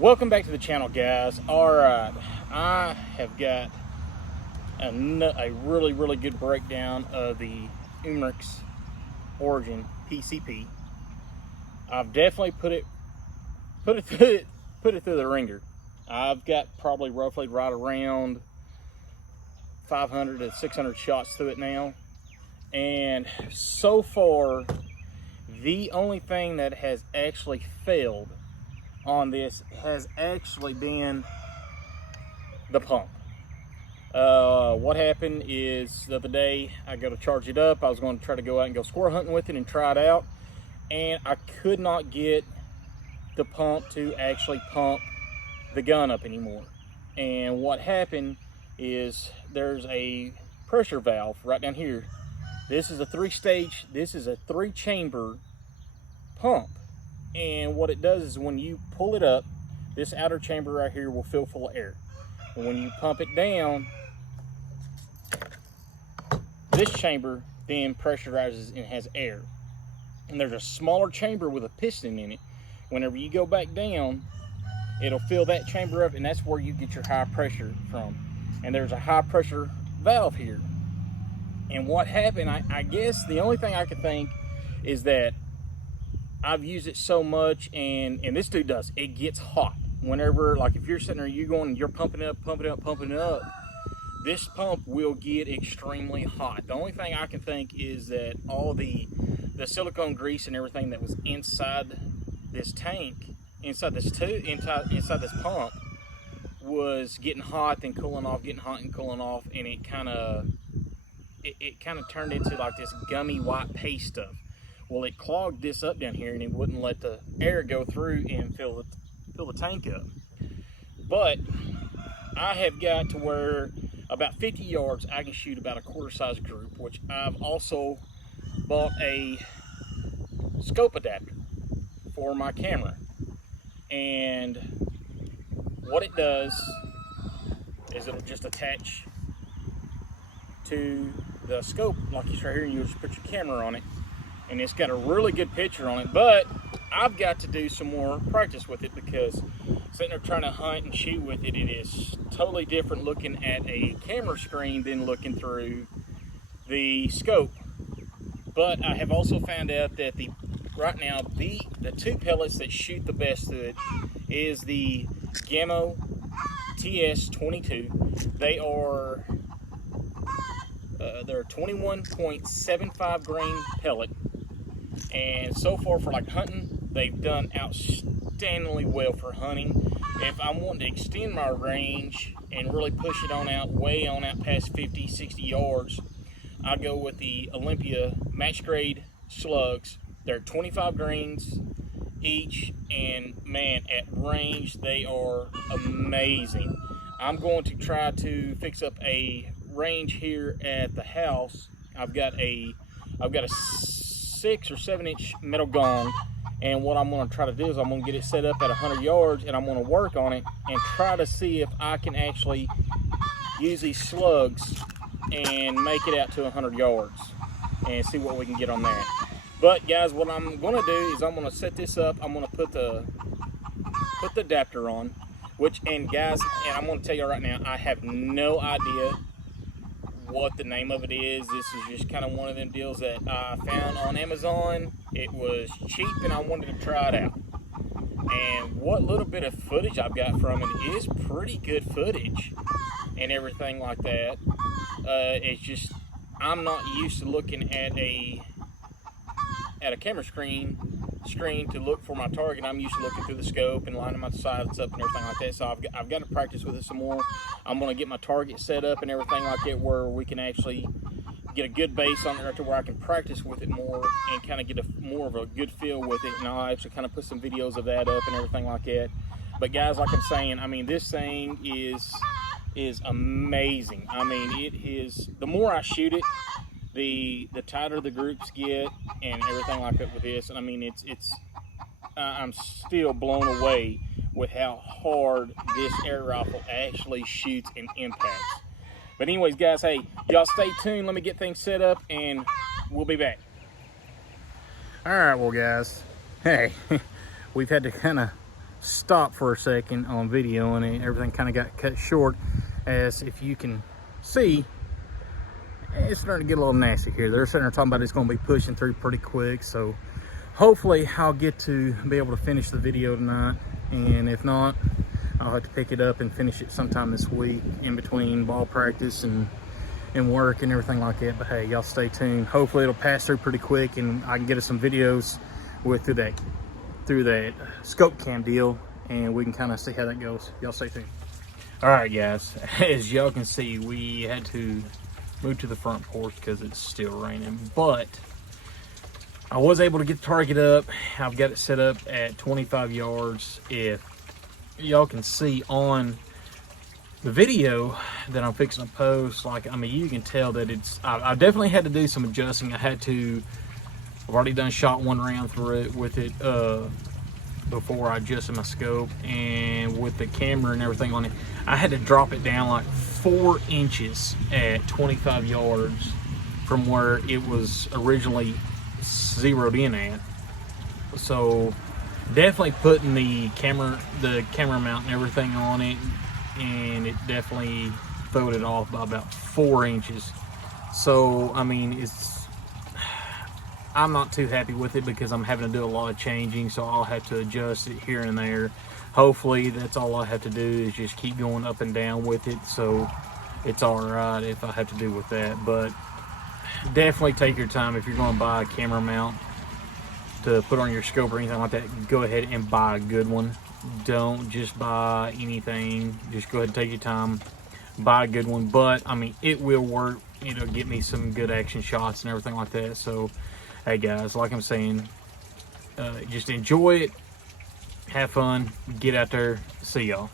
Welcome back to the channel, guys. Alright, I have got a really good breakdown of the Umarex Origin PCP. I've definitely put it through the ringer. I've got probably roughly right around 500 to 600 shots through it now, and so far the only thing that has actually failed on this has actually been the pump. What happened is the other day I go to charge it up. I was going to try to go out and go squirrel hunting with it and try it out, and I could not get the pump to actually pump the gun up anymore. And what happened is there's a pressure valve right down here. This is a three-chamber pump. And what it does is when you pull it up, this outer chamber right here will fill full of air. And when you pump it down, this chamber then pressurizes and has air. And there's a smaller chamber with a piston in it. Whenever you go back down, it'll fill that chamber up, and that's where you get your high pressure from. And there's a high pressure valve here. And what happened, I guess the only thing I could think is that I've used it so much, and this dude does, it gets hot. Whenever, like if you're sitting there, you're pumping it up, this pump will get extremely hot. The only thing I can think is that all the silicone grease and everything that was inside this tank, inside this pump, was getting hot and cooling off, and it kind of turned into like this gummy white paste stuff. Well, it clogged this up down here, and it wouldn't let the air go through and fill the tank up. But I have got to where about 50 yards I can shoot about a quarter-size group, which I've also bought a scope adapter for my camera. And what it does is it'll just attach to the scope like it's right here, and you'll just put your camera on it. And it's got a really good picture on it, but I've got to do some more practice with it, because sitting there trying to hunt and shoot with it, it is totally different looking at a camera screen than looking through the scope. But I have also found out that right now the two pellets that shoot the best through it is the Gammo TS22. They're a 21.75 grain pellet. And so far for like hunting, they've done outstandingly well for hunting. If I'm wanting to extend my range and really push it way on out past 50, 60 yards, I go with the Olympia match grade slugs. They're 25 grains each, and man, at range they are amazing. I'm going to try to fix up a range here at the house. I've got a 6 or 7 inch metal gong, and what I'm going to try to do is I'm going to get it set up at 100 yards, and I'm going to work on it and try to see if I can actually use these slugs and make it out to 100 yards and see what we can get on that. But guys, what I'm going to do is I'm going to set this up. I'm going to put the adapter on, and I'm going to tell you right now, I have no idea what the name of it is. This is just kind of one of them deals that I found on Amazon. It was cheap, and I wanted to try it out. And what little bit of footage I've got from it is pretty good footage and everything like that. It's just I'm not used to looking at a camera screen to look for my target. I'm used to looking through the scope and lining my sights up and everything like that. So I've got to practice with it some more. I'm going to get my target set up and everything like that, where we can actually get a good base on it right to where I can practice with it more and kind of get more of a good feel with it. And I'll actually kind of put some videos of that up and everything like that. But guys, like I'm saying, I mean, this thing is amazing. I mean, it is, the more I shoot it, the tighter the groups get and everything like that with this. And I mean, I'm still blown away with how hard this air rifle actually shoots and impacts. But anyways, guys, hey, y'all stay tuned. Let me get things set up, and we'll be back. All right, well, guys, hey, we've had to kind of stop for a second on video, and everything kind of got cut short, as if you can see, it's starting to get a little nasty here. They're sitting there talking about it's going to be pushing through pretty quick, so hopefully I'll get to be able to finish the video tonight, and if not, I'll have to pick it up and finish it sometime this week in between ball practice and work and everything like that. But hey, y'all stay tuned. Hopefully it'll pass through pretty quick and I can get us some videos through that scope cam deal, and we can kind of see how that goes. Y'all stay tuned. All right, guys, as y'all can see, we had to move to the front porch because it's still raining, but I was able to get the target up. I've got it set up at 25 yards. If y'all can see on the video that I'm fixing to post, like, I mean, you can tell that I definitely had to do some adjusting. I've already shot one round through it with it before I adjusted my scope, and with the camera and everything on it, I had to drop it down like 4 inches at 25 yards from where it was originally zeroed in at. So definitely putting the camera mount and everything on it, and it definitely throwed it off by about 4 inches. So I mean, I'm not too happy with it because I'm having to do a lot of changing, so I'll have to adjust it here and there. Hopefully that's all I have to do, is just keep going up and down with it, so it's all right if I have to do with that. But definitely take your time. If you're going to buy a camera mount to put on your scope or anything like that, go ahead and buy a good one. Don't just buy anything. Just go ahead and take your time, buy a good one. But I mean, it will work. It'll get me some good action shots and everything like that. So hey guys, like I'm saying, just enjoy it, have fun, get out there, see y'all.